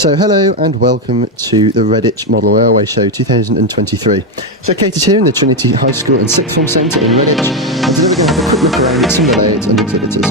So hello and welcome to the Redditch Model Railway Show 2023. So Kate is here in the Trinity High School and Sixth Form Centre in Redditch, and today we're going to have a quick look around at some of the layouts and activities.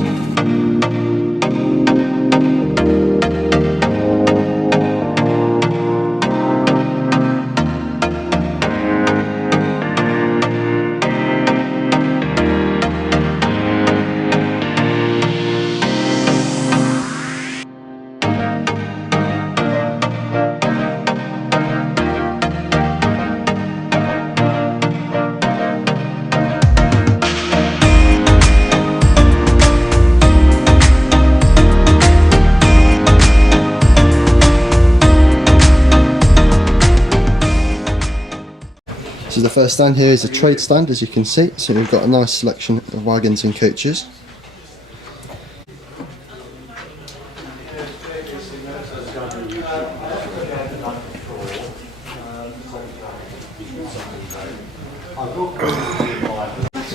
So the first stand here is a trade stand, as you can see. So we've got a nice selection of wagons and coaches.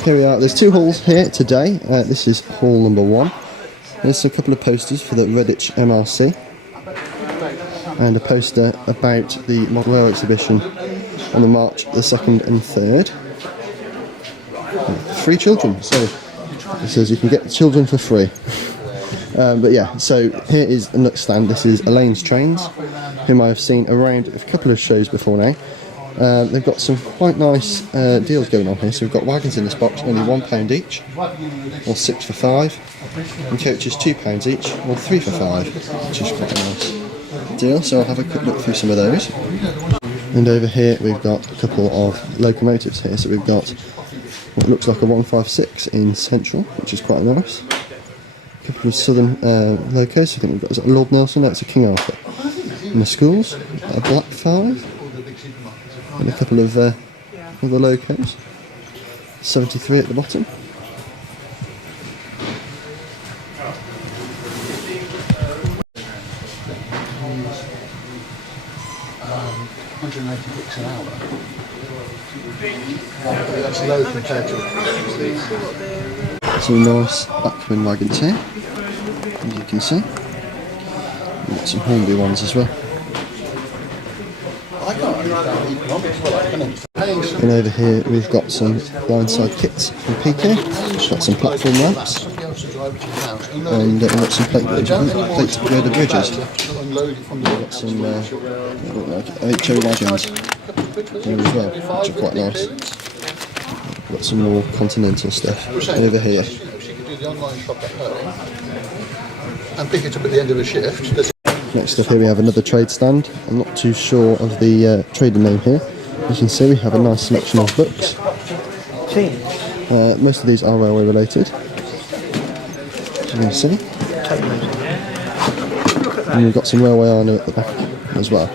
Here we are. There's two halls here today. This is hall number 1. There's a couple of posters for the Redditch MRC and a poster about the Model Railway exhibition on the March the 2nd and 3rd. Free children, so it says you can get children for free. But yeah, so here is a nook stand. This is Elaine's Trains, whom I have seen around a couple of shows before now. They've got some quite nice deals going on here. So we've got wagons in this box, only £1 each, or 6 for 5, and coaches £2 each, or 3 for 5, which is quite a nice deal. So I'll have a quick look through some of those. And over here we've got a couple of locomotives here. So we've got what looks like a 156 in Central, which is quite nice. A couple of southern locos. I think we've got, is that Lord Nelson? No, it's a King Arthur. In the schools, a Black 5, and a couple of other locos. 73 at the bottom. £186 an hour. That's low compared to Some nice Bachmann wagons here, as you can see. We've got some Hornby ones as well. I can't understand the economics for that, can I? And over here we've got some blindside kits from PK. We've got some platform ramps, and we've got some plate girder bridges. We've got some HO wagons here as well, which are quite nice. We've got some more continental stuff over here. And pick it up at the end of a shift. Next up here we have another trade stand. I'm not too sure of the trader name here. As you can see we have a nice selection of books. Most of these are railway related, as you can see. And we've got some railway iron at the back as well.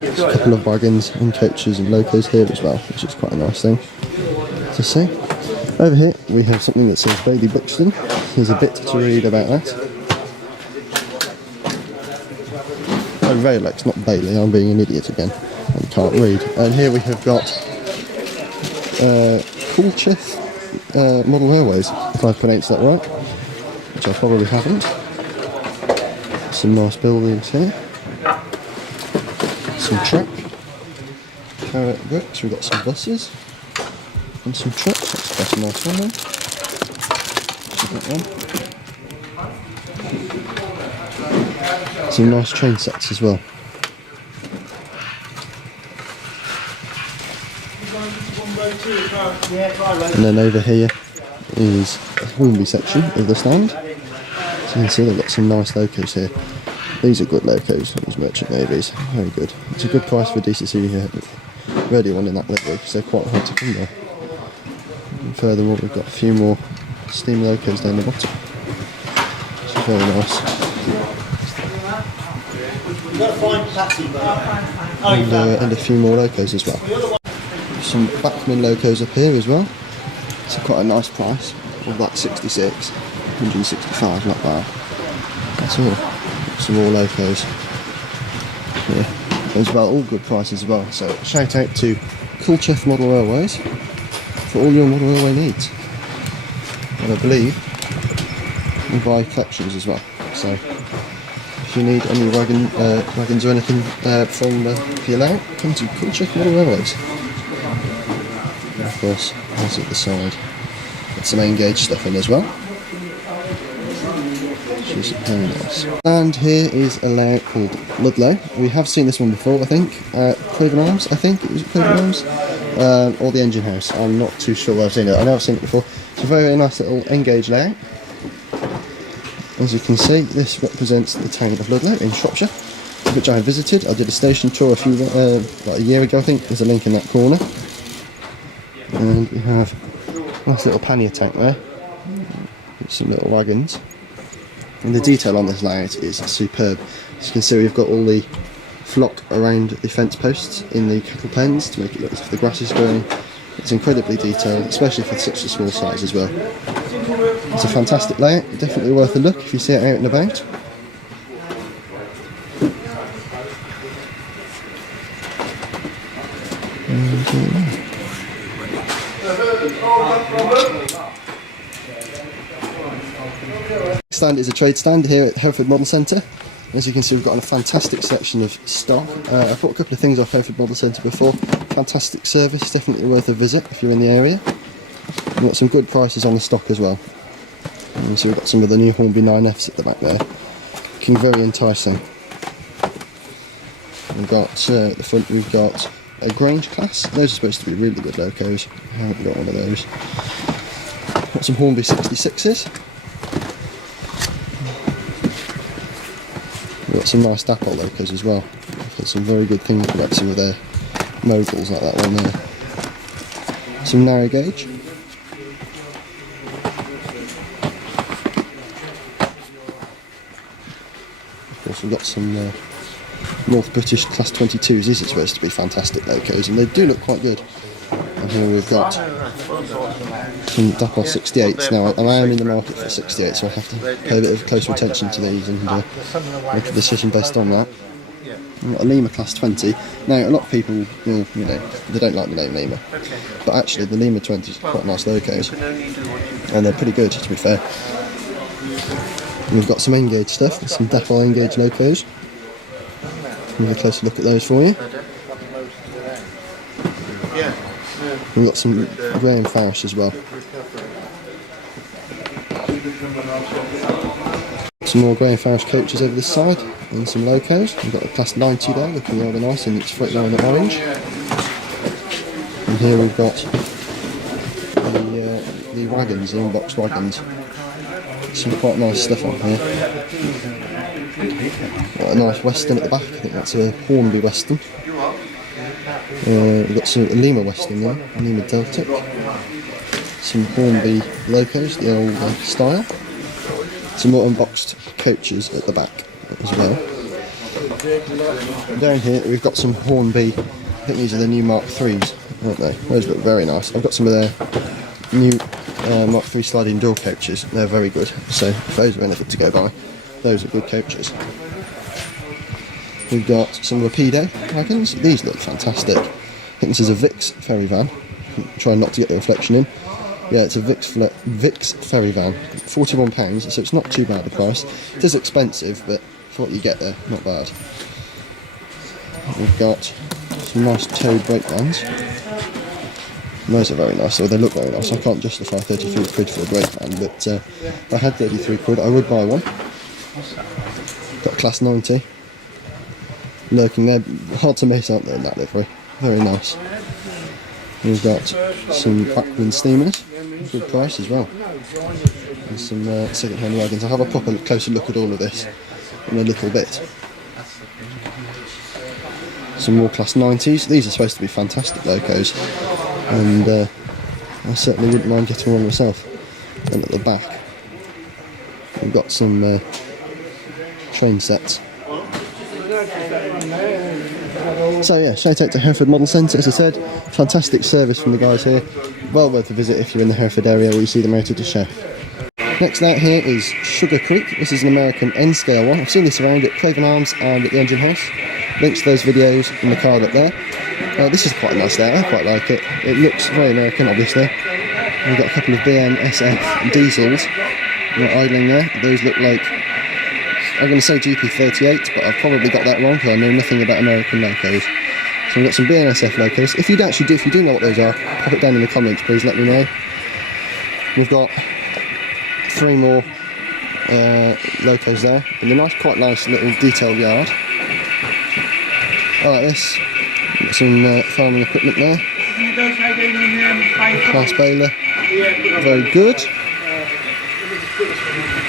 There's a couple of wagons and coaches and locos here as well, which is quite a nice thing to see. Over here we have something that says Bailey Buxton. There's a bit to read about that. Oh, Raylex, not Bailey, I'm being an idiot again and can't read. And here we have got Kulcheth Model Railways, if I've pronounced that right, which I probably haven't. Some nice buildings here. Some track. Carrot bricks, we've got some buses. And some trucks, that's a nice one there. That one. Some nice train sets as well. And then over here is the Hornby section of the stand. So you can see they've got some nice locos here. These are good locos, these merchant navies, very good. It's a good price for DCC here. Ready one in that livery because they're quite hard to come by. And furthermore we've got a few more steam locos down the bottom. Which is very nice. And a few more locos as well. Some Bachmann locos up here as well. It's quite a nice price of like 66, 165, not bad at all. Some more locos here as well, all good prices as well. So shout out to Kulcheth Model Railways for all your model railway needs. And I believe we buy collections as well. So if you need any wagons or anything from for your layout, come to Redditch Model Railways. And of course, as at the side, got some main gauge stuff in as well. Which is very nice. And here is a layout called Ludlow. We have seen this one before, I think. Craven Arms, I think it was Craven Arms. Or the Engine House. I'm not too sure where I've seen it. I know I've seen it before. It's a very, very nice little N-gauge layout. As you can see, this represents the town of Ludlow in Shropshire, which I have visited. I did a station tour like a year ago, I think. There's a link in that corner. And we have a nice little pannier tank there. With some little wagons. And the detail on this layout is superb. As you can see, we've got all the flock around the fence posts in the cattle pens to make it look as if the grass is growing. It's incredibly detailed, especially for such a small size as well. It's a fantastic layout, definitely worth a look if you see it out and about. Stand is a trade stand here at Hereford Model Centre. As you can see, we've got a fantastic selection of stock. I've bought a couple of things off Hereford Model Centre before. Fantastic service, definitely worth a visit if you're in the area. We've got some good prices on the stock as well. And so we've got some of the new Hornby 9Fs at the back there. Looking very enticing. We've got at the front, we've got a Grange class. Those are supposed to be really good locos. I haven't got one of those. Got some Hornby 66s. We've got some nice Dapol locos as well. I've got some very good things about some of their moguls, like that one there. Some narrow gauge. Of course, we've got some North British Class 22s. These are supposed to be fantastic locos, and they do look quite good. And here we've got some Dapol 68s. Now, I am in the market for 68, so I have to pay a bit of closer attention to these and make a decision based on that. We've got a Lima Class 20. Now, a lot of people, will, you know, they don't like the name Lima, but actually the Lima 20s are quite nice locos, and they're pretty good, to be fair. And we've got some N-gauge stuff, some Dapol N-gauge locos. Have a closer look at those for you. We've got some Graham Farish as well. Some more Graham Farish coaches over this side, and some locos. We've got a Class 90 there, looking rather nice in its Freightliner orange. And here we've got the wagons, the inbox wagons. Some quite nice stuff on here. Got a nice Western at the back, I think that's a Hornby Western. We've got some Lima Western there, Lima Deltic. Some Hornby locos, the old style. Some more unboxed coaches at the back as well. Down here we've got some Hornby, I think these are the new Mark 3s, aren't they? Those look very nice. I've got some of their new Mark 3 sliding door coaches, they're very good. So if those are anything to go by, those are good coaches. We've got some Rapido wagons. These look fantastic. I think this is a Vix ferry van. Trying not to get the reflection in. Yeah, it's a Vix ferry van. £41, so it's not too bad a price. It is expensive, but for what you get there, not bad. We've got some nice towed brake vans. And those are very nice, so they look very nice. I can't justify 33 quid for a brake van, but if I had 33 quid, I would buy one. Got a Class 90. Lurking there, hard to miss, aren't they, in that livery? Very nice. We've got some backwind steamers, good price as well. And some second-hand wagons. I'll have a proper closer look at all of this in a little bit. Some more Class 90s. These are supposed to be fantastic locos, and I certainly wouldn't mind getting one myself. And at the back, we've got some train sets. So yeah, shout out to Hereford Model Centre, as I said. Fantastic service from the guys here. Well worth a visit if you're in the Hereford area or you see them out at a show. Next out here is Sugar Creek. This is an American N-scale one. I've seen this around at Craven Arms and at the Engine House. Links to those videos in the card up there. This is quite a nice layout, I quite like it. It looks very American, obviously. We've got a couple of BN SF diesels idling there. Those look like I'm going to say GP38, but I've probably got that wrong because I know nothing about American locos. So we've got some BNSF locos. If you do know what those are, pop it down in the comments, please let me know. We've got 3 more locos there, in a quite nice little detailed yard. I like this. Got some farming equipment there. Nice baler. Very good.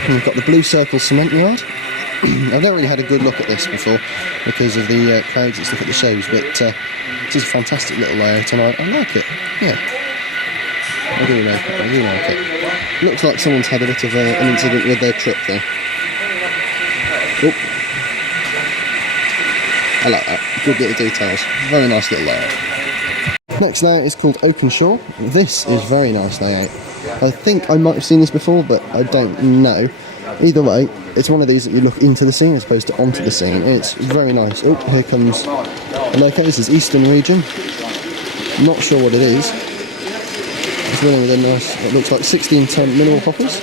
And we've got the Blue Circle cement yard. I've never really had a good look at this before because of the crowds and stuff at the shows, but it's a fantastic little layout and I like it. Yeah, I do like it. I do like it. Looks like someone's had a bit of an incident with their truck there. Oh, I like that. Good little details. Very nice little layout. Next layout is called Oakenshaw. This is very nice layout. I think I might have seen this before, but I don't know. Either way, it's one of these that you look into the scene as opposed to onto the scene. It's very nice. Oh, here comes the loco. This is Eastern region. Not sure what it is. It's running with a nice, it looks like 16-ton mineral hoppers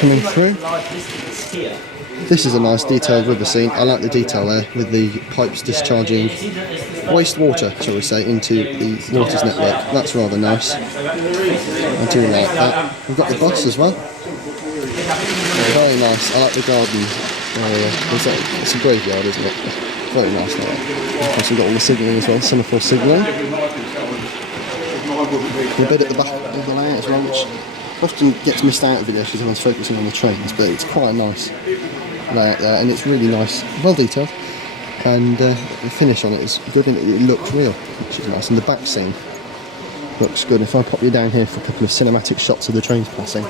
coming through. This is a nice detailed river scene. I like the detail there with the pipes discharging wastewater, shall we say, into the waters network. That's rather nice. I do like that. We've got the bus as well. Very nice. I like the garden area. It's a graveyard, isn't it? Very nice there. Of course, we've got all the signalling as well, semaphore signalling. A bit at the back of the layout as well, which often gets missed out of videos because everyone's focusing on the trains, but it's quite a nice layout there, and it's really nice, well detailed, and the finish on it is good and it looks real, which is nice. And the back scene looks good. If I pop you down here for a couple of cinematic shots of the trains passing,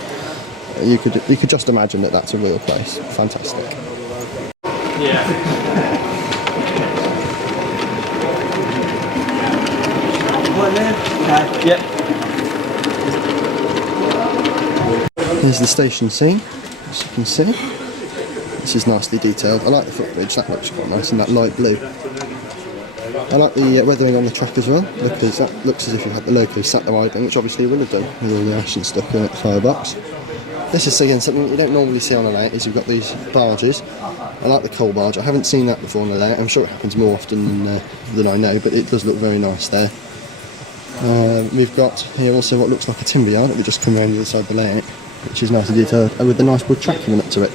you could just imagine that that's a real place. Fantastic. Yeah. Yep. Here's the station scene, as you can see. This is nicely detailed. I like the footbridge, that looks quite nice in that light blue. I like the weathering on the track as well, because that looks as if you had the loco sat there idling, which obviously you would have done with all the ash and stuff in at the firebox. This is again something you don't normally see on a layout, is you've got these barges. I like the coal barge. I haven't seen that before on a layout. I'm sure it happens more often than I know, but it does look very nice there. We've got here also what looks like a timber yard that we just come around the other side of the layout, which is nicely detailed, and with the nice wood track coming up to it.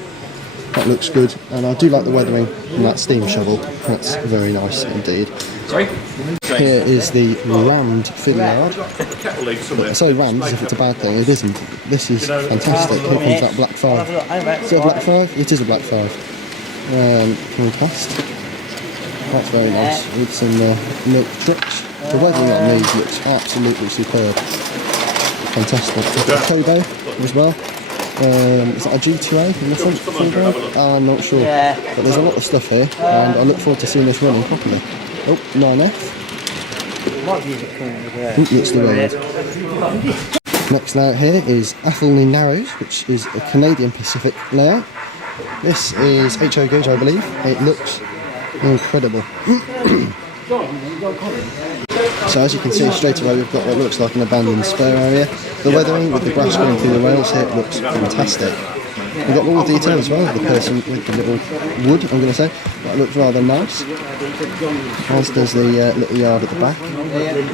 That looks good, and I do like the weathering on that steam shovel. That's very nice indeed. Sorry? Here is the rammed fill yard. I say rammed as if it's a bad thing, it isn't. This is fantastic. Here comes that black 5. Is it a black 5? It is a black 5. Coming past. That's very nice, with some milk trucks. The weathering on these looks absolutely superb. Fantastic. We've got a Kobo as well. Is that a G2A in the front foreground? I'm not sure. But there's a lot of stuff here, and I look forward to seeing this running properly. Oh, 9F. Looks the road. Next layout here is Athelney Narrows, which is a Canadian Pacific layout. This is HO gauge, I believe. It looks incredible. So as you can see straight away, we've got what looks like an abandoned spur area. The weathering with the grass going through the rails here looks fantastic. We've got all the detail as well, the person with the little wood, I'm going to say. That looks rather nice. As does the little yard at the back.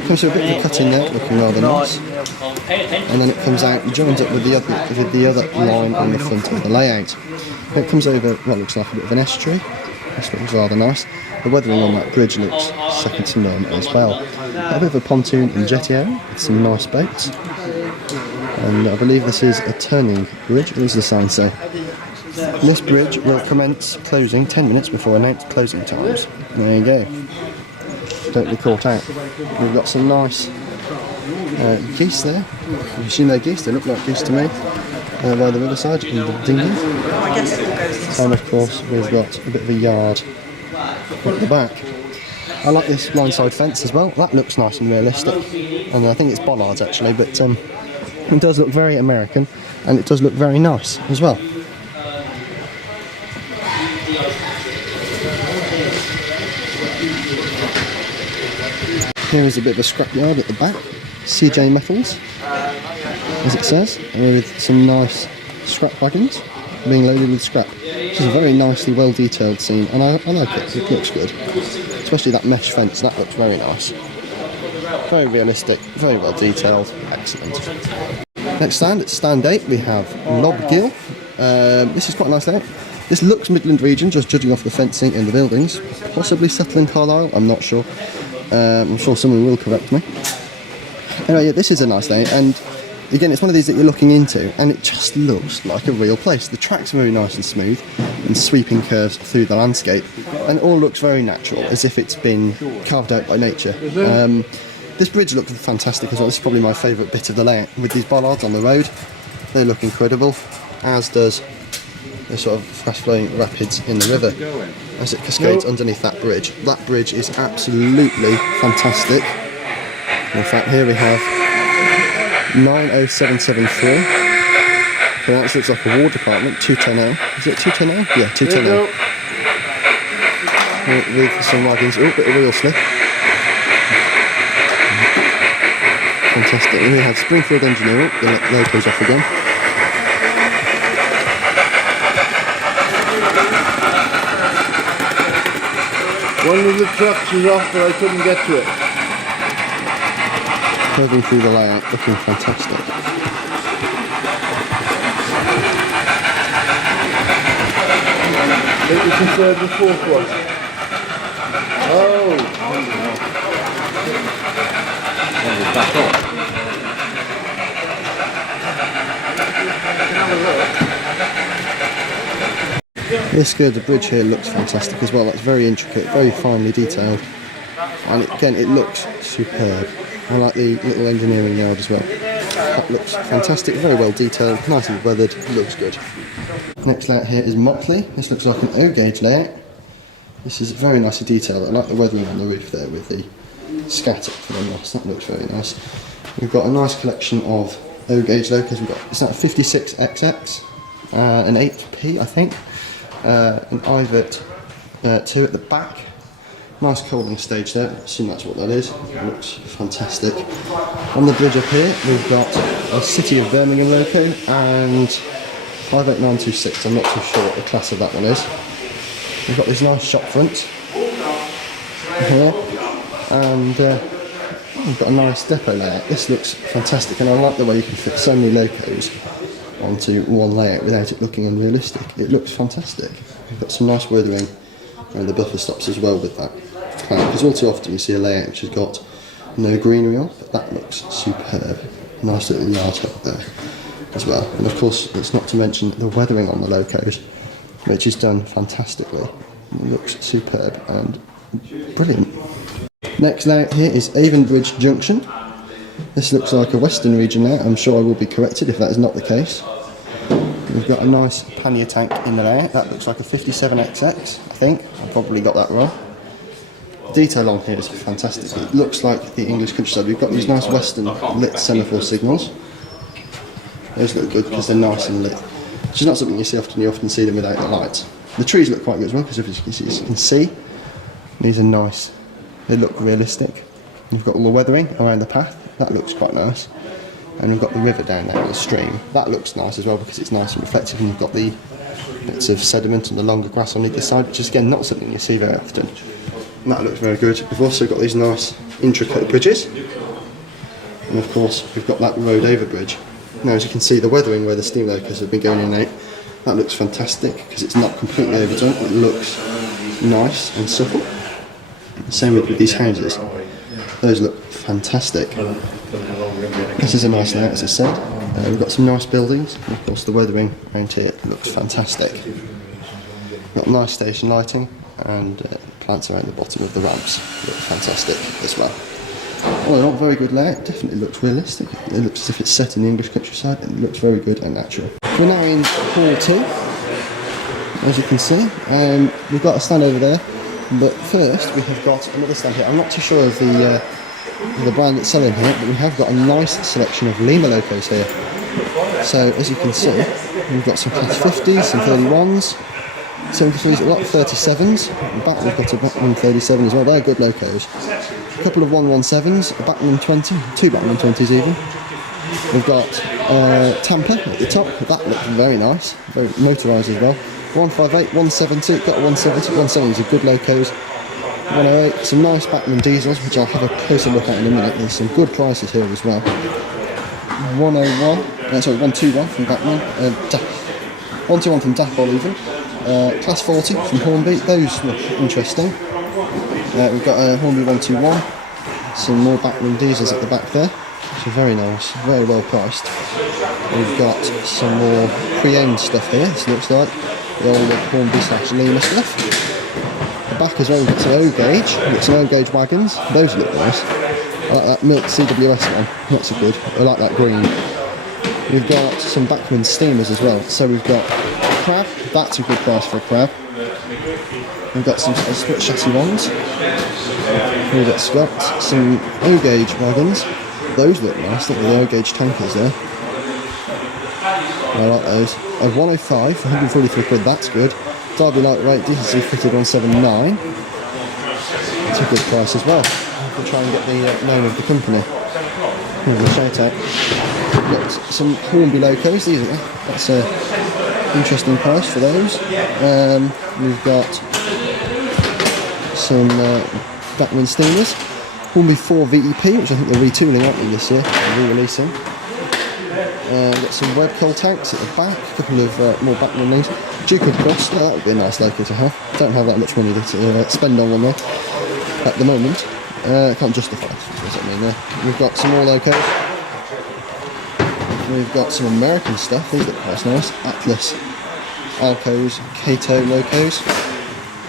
Comes to a bit of a cut in there, looking rather nice. And then it comes out and joins up with the other line on the front of the layout. It comes over what looks like a bit of an estuary. This looks rather nice. The weathering on that bridge looks second to none as well. A bit of a pontoon and jetty area with some nice boats. And I believe this is a turning bridge, what does the sign say? This bridge will commence closing 10 minutes before announced closing times. There you go. Don't be caught out. We've got some nice geese there. Have you seen their geese? They look like geese to me. By the riverside in the dinghy. And of course we've got a bit of a yard at the back. I like this blindside fence as well. That looks nice and realistic. And I think it's bollards actually, but it does look very American, and it does look very nice as well. Here is a bit of a scrapyard at the back. CJ Metals, as it says, with some nice scrap wagons being loaded with scrap. It's a very nicely well detailed scene, and I like it. It looks good, especially that mesh fence. That looks very nice, very realistic, very well detailed. Excellent. Next stand, at stand 8, we have Lobgill. This is quite a nice layout. This looks Midland region, just judging off the fencing and the buildings. Possibly Sutherland Carlisle, I'm not sure. I'm sure someone will correct me. Anyway, yeah, this is a nice layout, and again, it's one of these that you're looking into, and it just looks like a real place. The track's very nice and smooth, and sweeping curves through the landscape, and it all looks very natural, as if it's been carved out by nature. This bridge looks fantastic as well. This is probably my favourite bit of the layout, with these bollards on the road. They look incredible, as does the sort of fast-flowing rapids in the river as it cascades underneath that bridge. That bridge is absolutely fantastic. In fact, here we have 90773. That looks like a war department, 210A. Is it 210A? Yeah, 210A. With some wagons. Oh, bit of wheel slip. Fantastic. And we have Springfield Engineering. The logo's off again. One of the trucks is off, but I couldn't get to it. Curving through the layout, looking fantastic. It was the third and fourth one. Oh! Back on. This girder bridge here looks fantastic as well. That's very intricate, very finely detailed, and again it looks superb. I like the little engineering yard as well. That looks fantastic, very well detailed, nicely weathered, looks good. Next layout here is Motley. This looks like an O-gauge layout. This is very nicely detailed. I like the weathering on the roof there with the scatter for the moss. That looks very nice. We've got a nice collection of O-gauge locos. We've got, it's that 56XX, an 8P I think, an IVET 2 at the back. Nice coaling stage there, I assume that's what that is. It looks fantastic. On the bridge up here, we've got a City of Birmingham loco and 58926, I'm not too sure what the class of that one is. We've got this nice shop front here, and we've got a nice depot layout. This looks fantastic, and I like the way you can fit so many locos onto one layout without it looking unrealistic. It looks fantastic. We've got some nice weathering and the buffer stops as well with that. Because all too often you see a layout which has got no greenery on, but that looks superb. Nice little yard tuck there as well. And of course, it's not to mention the weathering on the locos, which is done fantastically. It looks superb and brilliant. Next layout here is Avonbridge Junction. This looks like a Western region layout. I'm sure I will be corrected if that is not the case. We've got a nice pannier tank in the layout. That looks like a 57XX, I think. I probably got that wrong. The detail on here is fantastic. It looks like the English countryside. We've got these nice Western lit semaphore signals. Those look good because they're nice and lit. Which is not something you see often. You often see them without the lights. The trees look quite good as well because as you can see, these are nice. They look realistic. You've got all the weathering around the path. That looks quite nice. And we've got the river down there, the stream. That looks nice as well because it's nice and reflective, and you've got the bits of sediment and the longer grass on either side, which is again not something you see very often. And that looks very good. We've also got these nice intricate bridges. And of course we've got that road over bridge. Now as you can see, the weathering where the steam locos have been going in and out, that looks fantastic because it's not completely overdone. It looks nice and supple. Same with these houses. Those look fantastic. This is a nice layout, as I said. We've got some nice buildings, and of course the weathering around here looks fantastic. We've got nice station lighting, and plants around the bottom of the ramps look fantastic as well. Well, not very good layout, definitely looks realistic. It looks as if it's set in the English countryside, and it looks very good and natural. We're now in Hall 2, as you can see. We've got a stand over there, but first we have got another stand here. I'm not too sure of the brand that's selling here, but we have got a nice selection of Lima locos here. So as you can see, we've got some Class 50s, some 31s, 73s, a lot of 37s. In back we've got a Batman 37 as well. They're good locos. A couple of 117s, a Batman 20, two Batman 20s even. We've got Tampa at the top. That looks very nice, very motorised as well. 158, 170, got a 170, 170 is a good locos. 108, some nice Bachmann diesels, which I'll have a closer look at in a minute. There's some good prices here as well. 101, sorry, 121 from Bachmann, 121 from Dapol even. Class 40 from Hornby, those look interesting. We've got a Hornby 121, some more Bachmann diesels at the back there, which are very nice, very well priced. We've got some more pre-owned stuff here, this looks like the old Hornby / Lima stuff. The back as well, we've got some O-gauge, we've got some O-gauge wagons, those look nice. I like that milk CWS one, that's a good, I like that green. We've got some Bachmann steamers as well, so we've got a Crab, that's a good price for a Crab. We've got some split chassis ones. We've got some O-gauge wagons. Those look nice, look at the O-gauge tankers there. I like those. A 105 for 143 quid, that's good. Derby lightweight, decency fitted 179. That's a good price as well. We'll try and get the name of the company. A shout out. We've got some Hornby locos, these are, that's a interesting price for those. We've got some Bachmann steamers. Hornby 4 VEP, which I think they're retooling, aren't they, this year? They're re-releasing. We've got some red coal tanks at the back, a couple of more Bachmann names. Duke of Cross, that would be a nice loco to have. Don't have that much money to spend on one though, at the moment. Can't justify it, what does that mean there? We've got some more locos. We've got some American stuff, these look quite nice. Atlas, Alcos, Cato locos,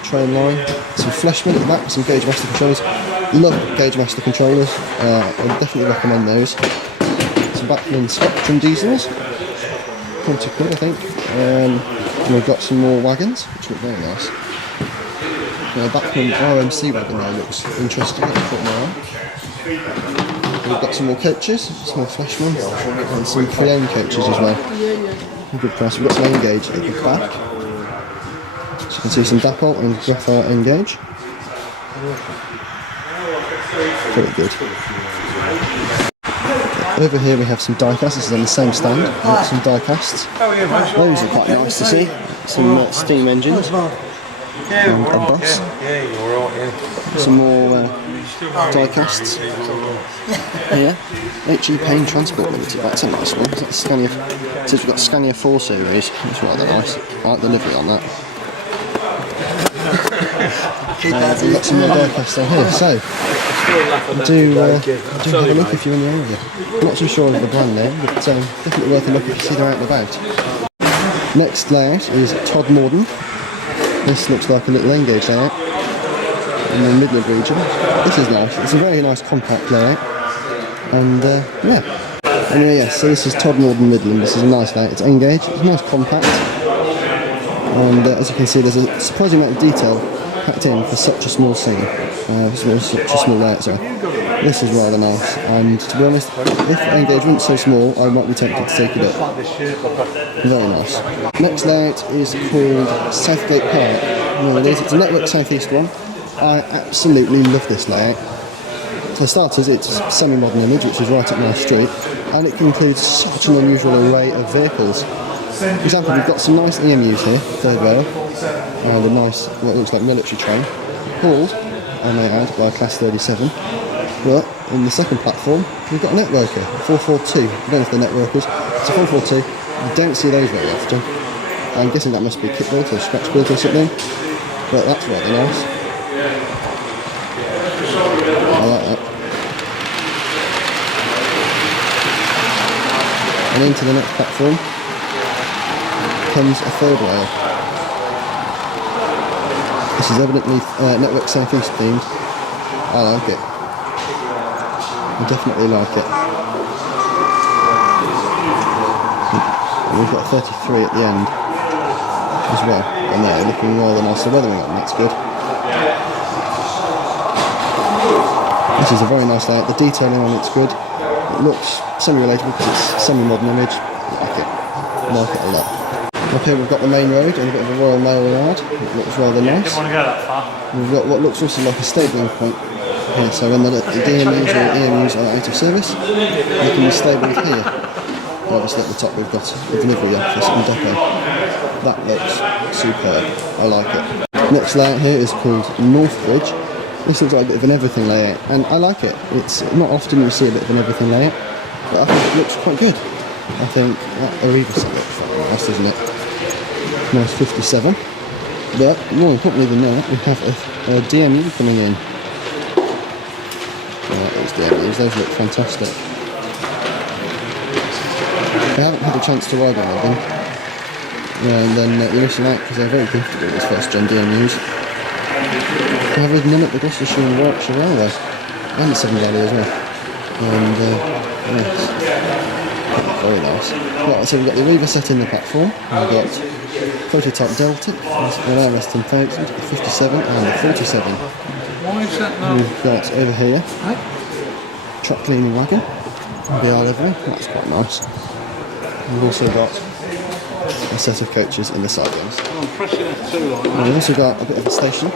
train line, some Fleshman at the back, some Gauge Master controllers. Love Gauge Master controllers, I definitely recommend those. Some Bachmann Spectrum diesels, 20 quid I think. And we've got some more wagons, which look very nice. Bachmann RMC wagon there looks interesting, I caught my eye. We've got some more coaches, some more Fleshman, and some pre-owned coaches as well. Good price. We've got some N-gauge at the back. So you can see some Dapol and Graphite N-gauge. Very good. Over here we have some die-casts, this is on the same stand. We've got some die-casts. Those are quite nice to see. Some steam engines. And a bus. Some more die-casts. Here, HE Payne Transport Limited, that's a nice one. That's Scania, it says we've got Scania 4 series, that's rather nice. I like the livery on that. We've got some more die-casts down here, so do have a look if you're in the area. I'm not too sure of the brand name, but definitely worth a look if you see they're out and about. Next layout is Todd Morden. This looks like a little N-gauge layout in the Midland region. This is nice, it's a very nice compact layout. And yeah. Anyway, yeah, so this is Todd Morden Midland. This is a nice layout, it's N-gauge, it's nice compact. And as you can see, there's a surprising amount of detail packed in for such a small scene. Such a small layout, sorry. This is rather nice, and to be honest, if N-gauge wasn't so small, I might be tempted to take it up. Very nice. Next layout is called Southgate Park. There it is, it's a Network Southeast one. I absolutely love this layout. For starters, it's a semi-modern image, which is right up my street, and it includes such an unusual array of vehicles. For example, we've got some nice EMUs here, third rail, and a nice, what looks like military train, hauled, I may add, by a Class 37. But in the second platform, we've got a networker, 442. I don't know if they're networkers. It's a 442. You don't see those very often. I'm guessing that must be kit built or scratch built or something. But that's rather nice. I like that. And into the next platform comes a third rail. This is evidently Network Southeast themed. I like it. I definitely like it. And we've got 33 at the end as well. And they're looking rather nice. The weathering on that's good. This is a very nice layout. The detailing on it's good. It looks semi-relatable because it's semi-modern image. I like it. I like it a lot. Up here we've got the main road and a bit of a Royal Mail yard. It looks rather nice. We've got what looks also like a stabling point here, so when the DMUs or EMUs are out of service, they can be stabled here. Obviously at the top we've got a delivery office and depot. That looks superb. I like it. Next layout here is called North Bridge. This looks like a bit of an everything layout, and I like it. It's not often you see a bit of an everything layout, but I think it looks quite good. I think that Arriva set looks quite nice, doesn't it? Nice 57. But more importantly than that, we have a DMU coming in. Those DMUs, those look fantastic. I haven't had a chance to ride one of them, and then you're missing out because they're very comfortable, these first gen DMUs. I've ridden them at the Gloucestershire and Warwickshire Railway, and the Severn Valley as well. And yes, very nice. Right, so we've got the Arriva set in the platform, we've got prototype Delta, an RS 10,000, the 57 and the 47. We've got over here, truck cleaning wagon, BR livery, that's quite nice. We've also got a set of coaches in the side wings. And we've also got a bit of a station.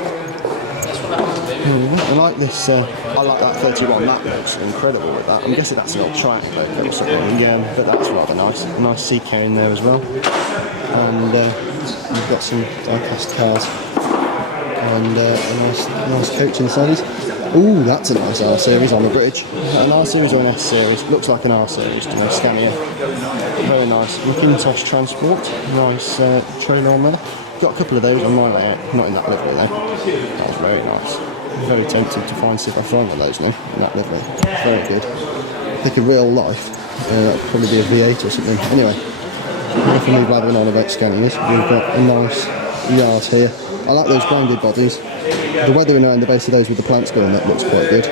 I like this, I like that 31, that looks incredible with that. I'm guessing that's an old track though, or something, but that's rather nice. A nice sea cow in there as well. And we've got some die-cast cars and a nice coach inside. Ooh, that's a nice R series on the bridge. An R series or an S series? Looks like an R series to me, Scania. Very nice. Macintosh Transport, nice trailer on there. Got a couple of those on my layout, not in that livery though. That was very nice. Very tempted to see if I find one of those now in that livery. Very good. I think in real life, that would probably be a V8 or something. Anyway, if we move blabbering on about Scanias, we've got a nice yard here. I like those grounded bodies. The weathering around the base of those with the plants going, that looks quite good.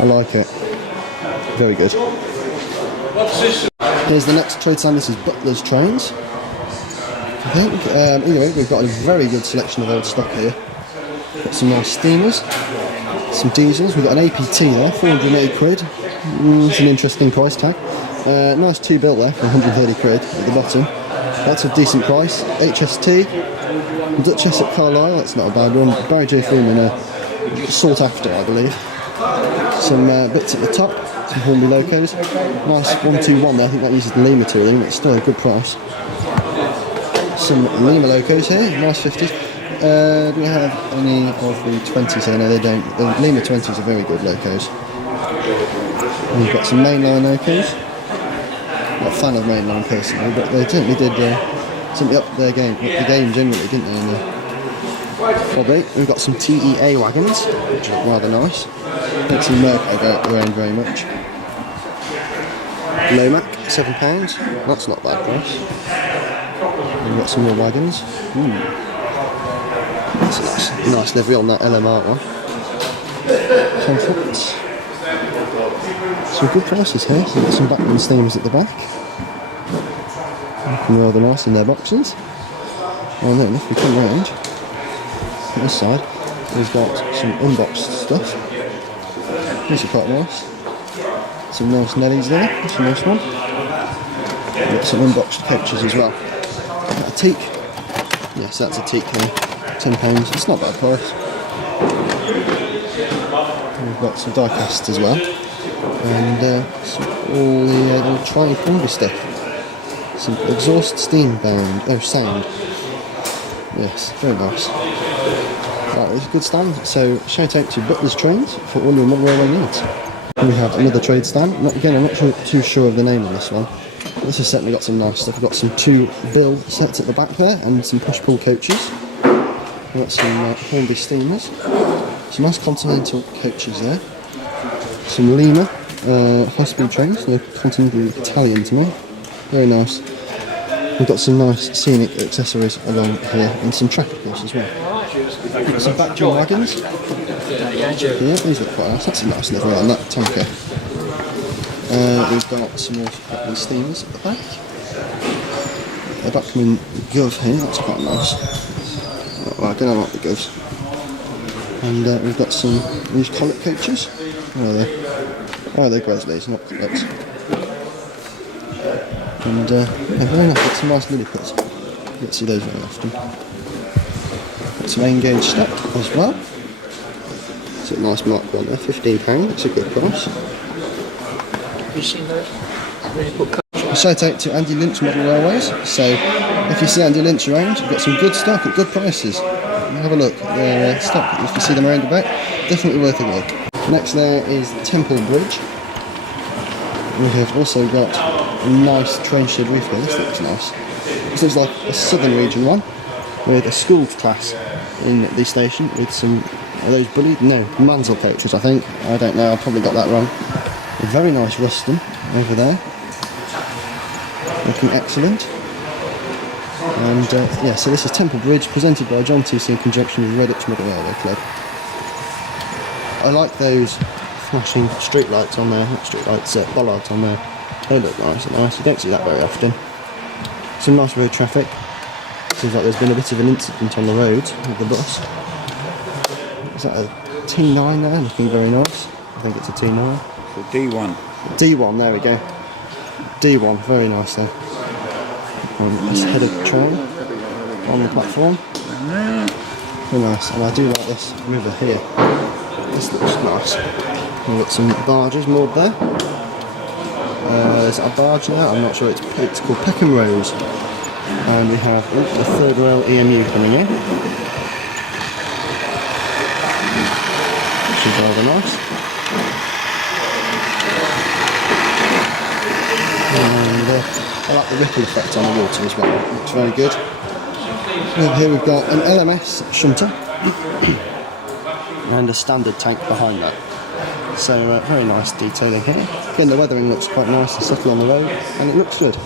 I like it. Very good. Here's the next trade stand. This is Butler's Trains. I think. Anyway, we've got a very good selection of old stock here. Got some nice steamers, some diesels. We've got an APT there, 480 quid. It's an interesting price tag. Nice 2 built there for 130 quid at the bottom. That's a decent price. HST, Duchess at Carlisle, that's not a bad one. Barry J. Freeman, sought after, I believe. Some bits at the top, some Hornby locos. Nice 121 there, I think that uses the Lima tooling, but it's still a good price. Some Lima locos here, nice 50s. Do we have any of the 20s here? No, they don't. The Lima 20s are very good locos. We've got some mainline locos. Not a fan of mainline personally, but they certainly did something up the game generally, didn't they? In the hobby. We've got some TEA wagons, which look rather nice. Makes some Merco go around very much. Lomac, £7. That's not a bad price. We've got some more wagons. That's a nice livery on that LMR one. Comforts. Some good prices here. So we've got some Batman steamers at the back. Looking rather nice in their boxes. And then if we come round on this side, we've got some unboxed stuff. These are quite nice. Some nice Nellies there. That's a nice one. We've got some unboxed coaches as well. A teak. Yes, that's a teak there. £10. It's not a bad price. We've got some die casts as well. And all the old tri-combi stuff. Some exhaust steam sound. Yes, very nice. Right, it's a good stand. So shout out to Butler's Trains for all your model railway needs. We have another trade stand. Again, I'm not too sure of the name of this one. This has certainly got some nice stuff. We've got some 2 bill sets at the back there and some push-pull coaches. We've got some Hornby steamers. Some nice continental coaches there. Some Lima high-speed trains. They're continental Italian to me. Very nice. We've got some nice scenic accessories along here and some track of course as well. We've got some back dual wagons. Yeah, these look quite nice. That's a nice livery on that tanker. We've got some more Batman steamers at the back. A Batman Gov here, that's quite nice. Well, I don't like the Govs. And we've got some these collet coaches. Where are they? Oh, they're Gresleys, not collets. And yeah, very nice. Got some nice lilliputs. You don't see those very often. Got some main gauge stock as well. It's a nice Mark 1 there, £15. It's a good price. Have you seen those? shout out to Andy Lynch Model Railways. So if you see Andy Lynch around, you've got some good stock at good prices. Have a look at their stock. If you see them around the back, definitely worth a look. Next there is Temple Bridge. We have also got a nice train shed roof here. This looks nice. This looks like a southern region one with a school class in the station with some, are those bullied? No, Mansell coaches I think. I don't know, I probably got that wrong. A very nice Ruston over there. Looking excellent. And yeah, so this is Temple Bridge, presented by John TC in conjunction with Redditch Model Railway Club. I like those flashing street lights on there, not street lights, bollards on there. They look nice and nice, you don't see that very often. Some nice road traffic. Seems like there's been a bit of an incident on the road with the bus. Is that a T9 there? Looking very nice. I think it's a T9. So D1. D1, there we go. D1, very nice there. This head of train on the platform. Very nice, and I do like this river here. This looks nice. We've got some barges moored there. There's a barge there, I'm not sure, it's called Peckham Rose. And we have the third rail EMU coming in. Which is rather nice. And I like the ripple effect on the water as well, looks very good. And here we've got an LMS shunter and a standard tank behind that. So very nice detailing here. Again, the weathering looks quite nice and subtle on the road, and it looks good.